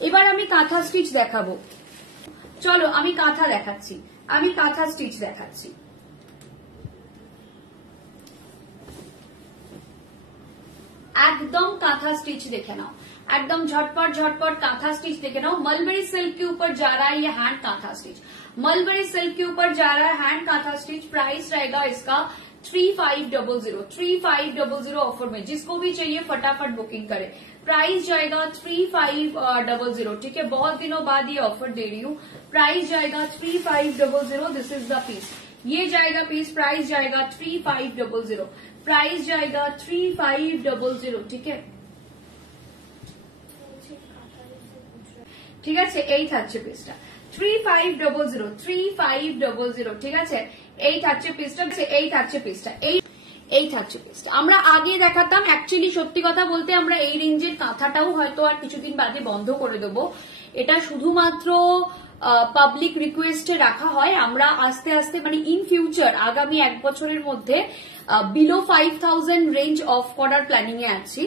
এবার আমি কাঁথা স্টিচ দেখাবো। চলো আমি কাঁথা দেখাচ্ছি, আমি কাঁথা স্টিচ দেখাচ্ছি। एकदम कांथा स्टिच देखे नाओ, एकदम झटपट झटपट कांथा स्टिच देखे नाओ। मलबरी सिल्क के ऊपर जा रहा है ये hand kantha stitch, mulberry silk के ऊपर जा रहा है हैंड कांथा स्टिच। प्राइस रहेगा इसका 3500, 3500 ऑफर में। जिसको भी चाहिए फटाफट बुकिंग करे। प्राइस जाएगा 3500, ठीक है। बहुत दिनों बाद ये ऑफर दे रही हूँ। प्राइस जाएगा 3500, दिस इज द पीस, ये जाएगा पीस। प्राइस जाएगा 3500, प्राइस जाएगा 3500, ठीक है। ঠিক আছে, এই থাকছে পিসটা 3500, 3500, ঠিক আছে। এই থাকছে পিসটা, এই থাকছে পিসটা, এই থাকছে পিসটা। আমরা আগে দেখাতাম, অ্যাকচুয়ালি সত্যি কথা বলতে আমরা এই রেঞ্জের কাঁথাটাও হয়তো আর কিছুদিন বাদে বন্ধ করে দেবো। এটা শুধুমাত্র পাবলিক রিকোয়েস্টে রাখা হয়। আমরা আস্তে আস্তে মানে ইন ফিউচার আগামী এক বছরের মধ্যে বিলো 5000 রেঞ্জ অফ করার প্ল্যানিং এ আছি।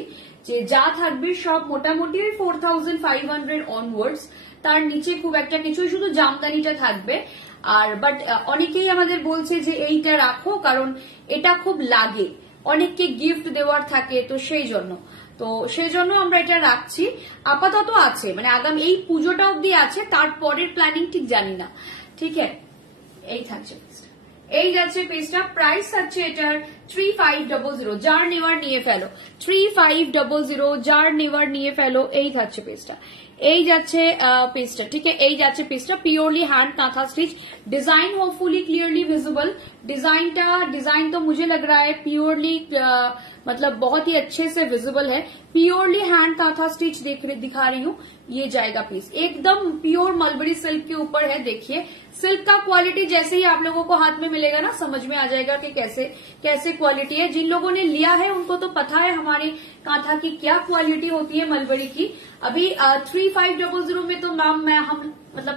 যে যা থাকবে সব মোটামুটি 4500 অনওয়ার্ডস, তার নিচে খুব একটা কিছুই, শুধু জামদানিটা থাকবে। আর বাট অনেকেই আমাদের বলছে যে এইটা রাখো, কারণ এটা খুব লাগে, অনেককে গিফট দেওয়ার থাকে, তো সেই জন্য আমরা এটা রাখছি। আপাতত আছে, মানে আগামী এই পুজোটা অব্দি আছে, তারপরের প্ল্যানিং ঠিক জানি না, ঠিক আছে। এই থাকছে পিসটা, এই যাচ্ছে পিসটা। প্রাইস থাকছে এটার 3500, যার নেওয়ার নিয়ে ফেলো। 3500, যার নেওয়ার নিয়ে ফেলো। এই থাকছে পিসটা, এই যাচ্ছে পিসটা, ठीक है। এই যাচ্ছে পিসটা, purely hand kantha stitch. Design hopefully clearly visible. Design तो मुझे लग रहा है प्योरली मतलब बहुत ही अच्छे से विजिबल है। प्योरली हैंड कांथा स्टिच दिखा रही हूँ। ये जाएगा पीस, एकदम प्योर मलबरी सिल्क के ऊपर है। देखिए सिल्क का क्वालिटी जैसे ही आप लोगों को हाथ में मिलेगा ना, समझ में आ जाएगा कि कैसे क्वालिटी है। जिन लोगों ने लिया है उनको तो पता है हमारी कांथा की क्या क्वालिटी होती है मलबरी की। अभी 3500 में तो मैम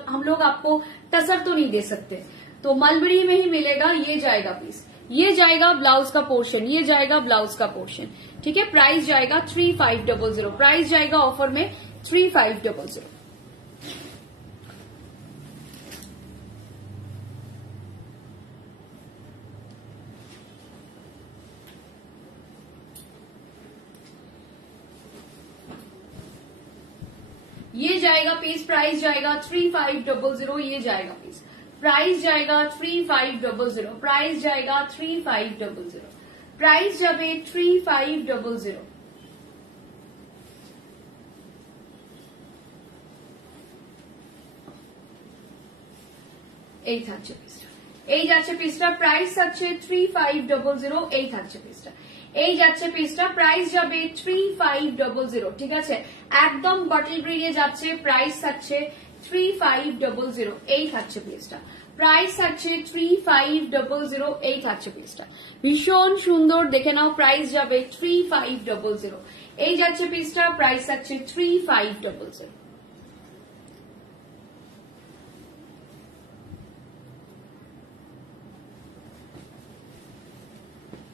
हम लोग आपको टसर तो नहीं दे सकते, तो मलबरी में ही मिलेगा। ये जाएगा पीस, ये जाएगा ब्लाउज का पोर्शन, ये जाएगा ब्लाउज का पोर्शन, ठीक है। प्राइस जाएगा 3500, प्राइस जाएगा ऑफर में 3500। ये जाएगा पीस, प्राइस जाएगा 3500। ये जाएगा पीस, प्राइस जाएगा 3500, प्राइस जाएगा 3500, प्राइस যাবে 3500। এই থাকছে পিসটা, এই যাচ্ছে পিসটা। প্রাইস থাকছে 3500। এই থাকছে পিসটা, এই যাচ্ছে পিসটা। প্রাইস যাবে 3500, ঠিক আছে। একদম বটল গ্রিনে যাচ্ছে। প্রাইস থাকছে 3500। এই থাকছে পিসটা, প্রাইস থাকছে 3500। এই থাকছে পিসটা, ভীষণ সুন্দর, দেখে নাও। প্রাইস যাবে 3500। এই যাচ্ছে পিসটা, প্রাইস থাকছে 3500।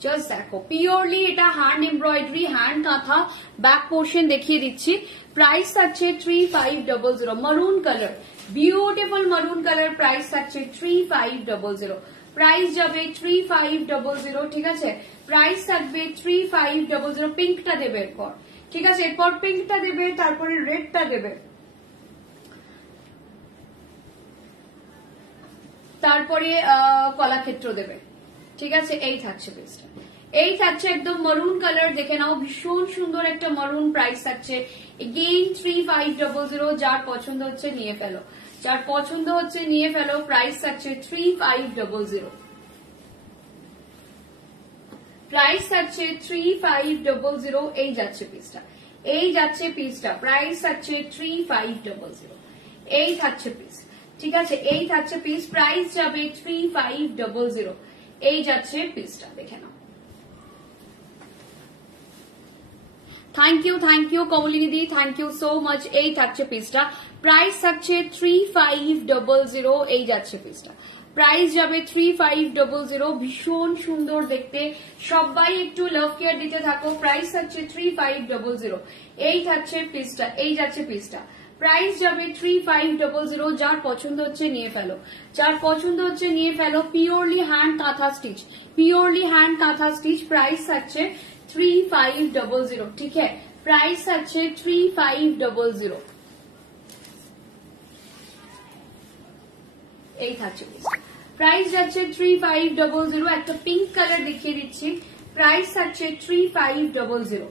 জাস্ট দেখো, পিওরলি এটা হ্যান্ড এমব্রয়ডারি, হ্যান্ড কাঁথা। ব্যাক পোর্শন দেখিয়ে দিচ্ছি। প্রাইস থাকছে 3500। মারুন কালার, বিউটিফুল মারুন কালার। প্রাইস থাকছে 3500, প্রাইস যাবে 3500, ঠিক আছে। প্রাইস থাকবে 3500। পিঙ্কটা দেবে এরপর, ঠিক আছে। এরপর পিঙ্কটা দেবে, তারপরে রেডটা দেবে, তারপরে কলাক্ষেত্র দেবে, ঠিক আছে। এই থাকছে পিসটা, এই থাকছে একদম মারুন কালার, দেখে নাও, ভীষণ সুন্দর একটা মারুন। প্রাইস থাকছে এগেইন 3500। যার পছন্দ হচ্ছে নিয়ে ফেলো, যার পছন্দ হচ্ছে নিয়ে ফেলো। প্রাইস থাকছে 3500, প্রাইস থাকছে 3500। এই যাচ্ছে পিসটা, এই যাচ্ছে পিসটা। প্রাইস থাকছে 3500। এই থাকছে পিস, ঠিক আছে। এই থাকছে পিস, প্রাইস যাবে 3500। এই যাচ্ছে পিসটা, দেখে নাও। Thank you Kamalini di, thank you so much. এই থাকছে পিসটা, প্রাইস থাকছে 3500। এই যাচ্ছে পিসটা, প্রাইস যাবে 3500। ভীষণ সুন্দর দেখতে, সবাই একটু লাভ কেয়ার দিতে থাকো। প্রাইস থাকছে 3500। এই থাকছে পিসটা, এই যাচ্ছে পিসটা। প্রাইস যাবে 3500। যার পছন্দ হচ্ছে নিয়ে ফেলো, যার পছন্দ হচ্ছে নিয়ে ফেলো। পিওরলি হ্যান্ড কাঁথা স্টিচ, পিওরলি হ্যান্ড কাঁথা স্টিচ। প্রাইস আছে 3500, ঠিক है। প্রাইস আছে 3500। এই থাকছে প্রাইস যাচ্ছে 3500। একটা পিঙ্ক কালার দেখিয়ে দিচ্ছি, প্রাইস আছে 3500।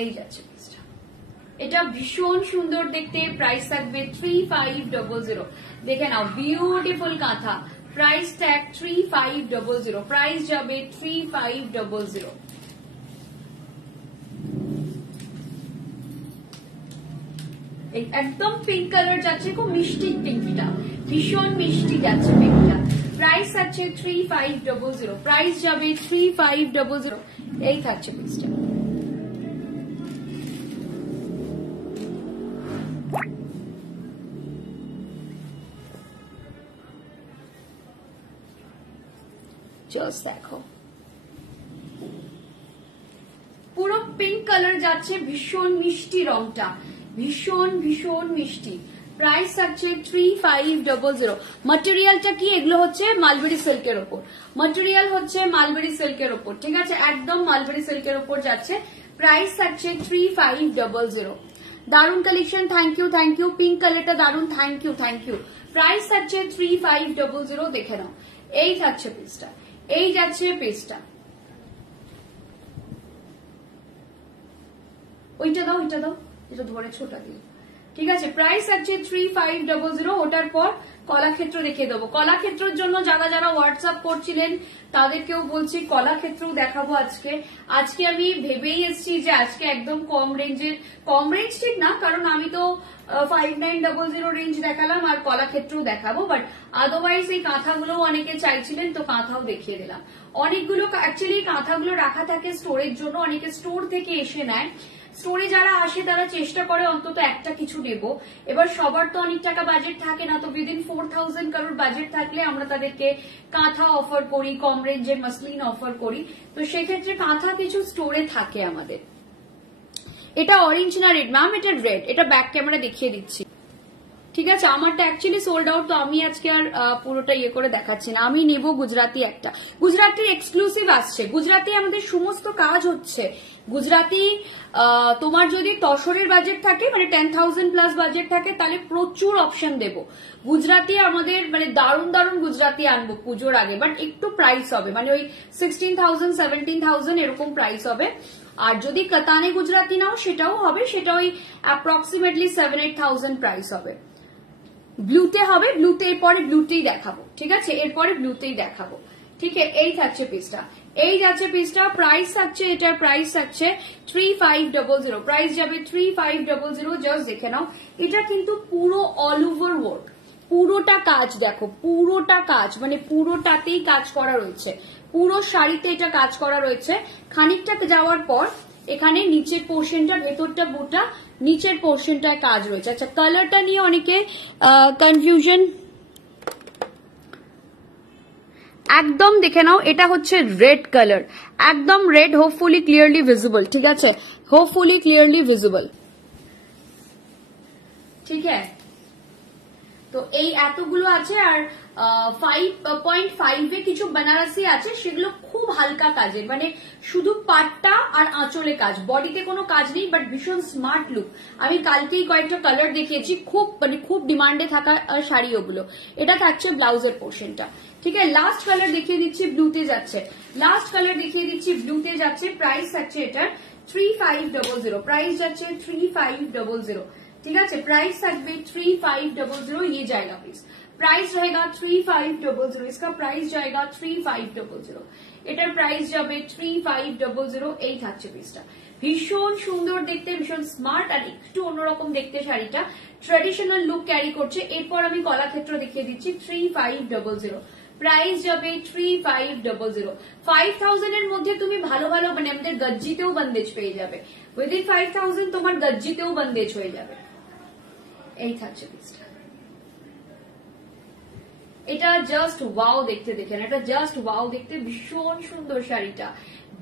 এই যাচ্ছে পিসটা, এটা ভীষণ সুন্দর দেখতে। প্রাইস থাকবে 3500। দেখে নাও, বিউটিফুল কাঁথা। Price tag 3500। প্রাইস যাবে 3500। একদম পিঙ্ক কালার যাচ্ছে, খুব মিষ্টি পিঙ্কটা, ভীষণ মিষ্টি যাচ্ছে পিঙ্কটা। প্রাইস আছে 3500। প্রাইস যাবে 3500। এই থাকছে পিসটা। জাস্ট দেখো, পুরো পিঙ্ক কালার যাচ্ছে, ভীষণ মিষ্টি রংটা, ভীষণ ভীষণ মিষ্টি। প্রাইস আছে 3500। ম্যাটেরিয়ালটা কি? এগুলো হচ্ছে মালবেরি সিল্কের ওপর, ম্যাটেরিয়াল হচ্ছে মালবেরি সিল্কের ওপর, ঠিক আছে, একদম মালবেরি সিল্কের ওপর যাচ্ছে। প্রাইস আছে 3500। দারুন collection, thank you thank you. Pink কালারটা দারুন, thank you thank you. Price আছে 3500। দেখে নাও, এই থাকছে পিসটা, এই যাচ্ছে পিসটা। ওইটা দাও, ওইটা দাও, এটা ধরেছে ওটা দিয়ে, ঠিক আছে। প্রাইস আছে 3500। ওটার পর কলাক্ষেত্র দেখিয়ে দেবো। কলাক্ষেত্রের জন্য যারা যারা হোয়াটসঅ্যাপ করছিলেন তাদেরকেও বলছি, কলাক্ষেত্র দেখাবো আজকে। আজকে আমি ভেবেই এসেছি যে আজকে একদম কম রেঞ্জের, কম রেঞ্জ ঠিক না, কারণ আমি তো 5900 রেঞ্জ দেখালাম আর কলাক্ষেত্রও দেখাবো, বাট আদারওয়াইজ এই কাঁথাগুলো অনেকে চাইছিলেন তো কাঁথাও দেখিয়ে দিলাম। অনেকগুলো অ্যাকচুয়ালি কাঁথাগুলো রাখা থাকে স্টোরের জন্য, অনেকে স্টোর থেকে এসে নেয়। স্টোরে যারা আসে তারা চেষ্টা করে অন্তত একটা কিছু নেব। এবার সবার তো অনেক টাকা বাজেট থাকে না, তো উইদিন 4000 কারোর বাজেট থাকলে আমরা তাদেরকে কাঁথা অফার করি, কম রেঞ্জের মাসলিন অফার করি। তো সেক্ষেত্রে কাঁথা কিছু স্টোরে থাকে আমাদের। এটা অরেঞ্জ না রেড ম্যাম? এটা রেড। এটা ব্যাক ক্যামেরা দেখিয়ে দিচ্ছি, ঠিক আছে। আমারটা অ্যাকচুয়ালি সোল্ড আউট, তো আমি আজকে আর পুরোটা ইয়ে করে দেখাচ্ছি না। আমি নেব গুজরাটি একটা, গুজরাটির এক্সক্লুসিভ আসছে। গুজরাটি আমাদের সমস্ত কাজ হচ্ছে গুজরাটি। তোমার যদি তসরের বাজেট থাকে, মানে 10,000 প্লাস বাজেট থাকে, তাহলে প্রচুর অপশন দেব। গুজরাটি আমাদের মানে দারুণ দারুণ গুজরাটি আনবো পুজোর আগে, বাট একটু প্রাইস হবে, মানে ওই 16,000 17,000 এরকম প্রাইস হবে। আর যদি কাতানে গুজরাটি নাও সেটাও হবে, সেটা ওই অ্যাপ্রক্সিমেটলি 7-8,000 প্রাইস হবে। ব্লুতে হবে, ব্লুতে এরপরে ব্লুতেই দেখাবো, ঠিক আছে, এরপরে ব্লুতেই দেখাবো, ঠিক আছে। এই থাকছে পিসটা, এই যাচ্ছে পিসটা। প্রাইস থাকছে, এটার প্রাইস থাকছে 3500। প্রাইস যাবে 3500। জাস্ট দেখে নাও, এটা কিন্তু পুরো অল ওভার ওয়ার্ক, পুরোটা কাজ দেখো, পুরোটা কাজ, মানে পুরোটাতেই কাজ করা রয়েছে, পুরো শাড়িতে এটা কাজ করা রয়েছে। খানিকটা যাওয়ার পর এখানে নিচের পোর্শনটা, ভেতরটা বুটা, নিচের পোর্শনটায় কাজ রয়েছে। আচ্ছা, কালারটা নিয়ে অনেকে কনফিউশন, একদম দেখে নাও, এটা হচ্ছে রেড কালার, একদম রেড, হোপফুলি ক্লিয়ারলি ভিজিবল, ঠিক আছে, হোপফুলি ক্লিয়ারলি ভিজিবল, ঠিক আছে। তো এই এতগুলো আছে, আর 5.5 এ কিছু বেনারসি আছে, সেগুলো খুব হালকা কাজের, মানে শুধু পাটটা আর আঁচলে কাজ, বডিতে কোনো কাজ নেই, বাট ভীষণ স্মার্ট লুক। আমি কালকেই কয়েকটা কালার দেখিয়েছি, খুব মানে খুব ডিমান্ডে থাকা শাড়ি ওগুলো। এটা থাকছে ব্লাউজের পোর্শনটা, ঠিক আছে। লাস্ট কালার দেখিয়ে দিচ্ছি, ব্লুতে যাচ্ছে, লাস্ট কালার দেখিয়ে দিচ্ছি, ব্লুতে যাচ্ছে। প্রাইস থাকছে এটার 3500। প্রাইস যাচ্ছে 3500, ঠিক আছে। প্রাইস থাকবে 3500। ये जाएगा प्लीज, प्राइस रहेगा 3500, इसका प्राइस जाएगा 3500। এটার প্রাইস যাবে 3500। এই থাকছে পিসটা, ভীষণ সুন্দর দেখতে, ভীষণ স্মার্ট আর একটু অন্যরকম দেখতে। শাড়িটা ট্রেডিশনাল লুক ক্যারি করছে। এরপর আমি কলাক্ষেত্র দেখিয়ে দিচ্ছি, 3500। প্রাইস যাবে 3500। 5000 এর মধ্যে তুমি ভালো ভালো, মানে আমাদের গজ্জিতেও বন্দেজ পেয়ে যাবে। উইদিন 5000 তোমার গজ্জিতেও বন্দেজ হয়ে যাবে। এই থাকছে পিসটা, এটা জাস্ট ওয়াও দেখতে, দেখেন, এটা জাস্ট ওয়াও দেখতে, ভীষণ সুন্দর শাড়িটা,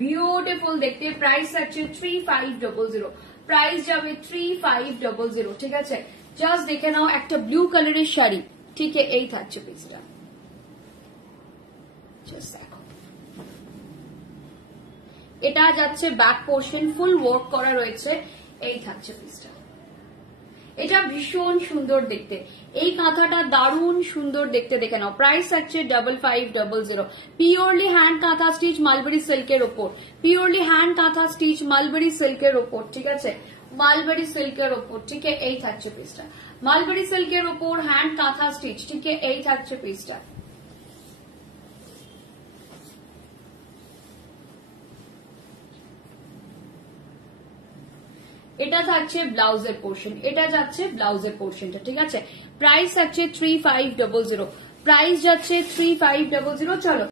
বিউটিফুল দেখতে, প্রাইস থাকছে 3500, প্রাইস যাবে 3500, ঠিক আছে। জাস্ট দেখে নাও একটা ব্লু কালারের শাড়ি, ঠিক আছে, এই থাকছে পিসটা, জাস্ট দেখো। এটা যাচ্ছে ব্যাক পোর্শন, ফুল ওয়ার্ক করা রয়েছে, এই থাকছে পিসটা। এটা ভীষণ সুন্দর দেখতে, এই কাঁথাটা দারুণ সুন্দর দেখতে, দেখে নাও। প্রাইস থাকছে 5500, পিওরলি হ্যান্ড কাঁথা স্টিচ মালবেরি সিল্কের ওপর, পিওরলি হ্যান্ড কাঁথা স্টিচ মালবেরি সিল্কের ওপর, ঠিক আছে, মালবেরি সিল্কের ওপর, ঠিক আছে, এই থাকছে পিসটা। মালবেরি সিল্কের ওপর হ্যান্ড কাঁথা স্টিচ, ঠিক আছে, এই থাকছে পিসটা। এটা থাকছে ব্লাউজের পোর্শন, এটা যাচ্ছে ব্লাউজের পোর্শনটা, ঠিক আছে। প্রাইস থাকছে 3500, প্রাইস যাচ্ছে 3500। চলো